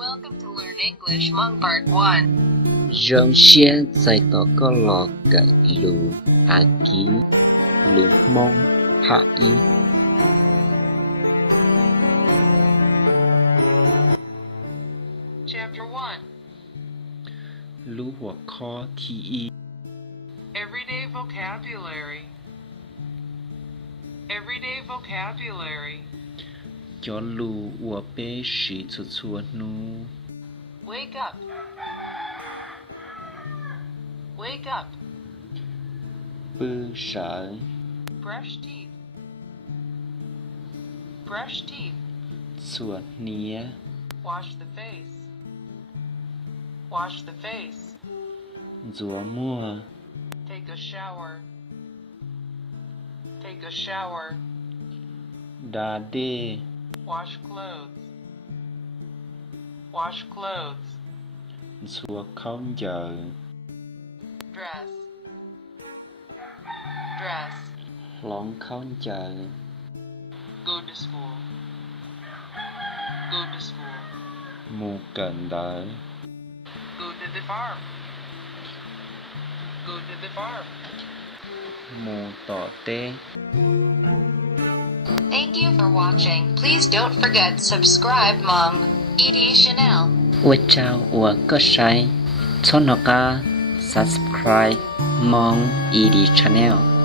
Welcome to Learn English Hmong Part 1. Rong xie tại tỏ có lò cả lù à ký lù mong hạ y. Chapter 1. Lùหัวข้อที่ Everyday vocabulary. Everyday vocabulary. cho lù của bé sĩ cho chua nu. Wake up. Wake up. Bư sở. Brush teeth. Brush teeth. Chua nia. Wash the face. Wash the face. Rùa mua. Take a shower. Take a shower. Đà đê. Wash clothes. Wash clothes. Chua không giờ. Dress. Dress. Lóng không chờ. Go to school. Go to school. Mù cận đợi. Go to the farm. Go to the farm. Mù tỏ tê. Thank you for watching. Please don't forget subscribe Hmong ED Chanel. Ủa chào ủa có sai. Cho nó ca subscribe Hmong ED Channel.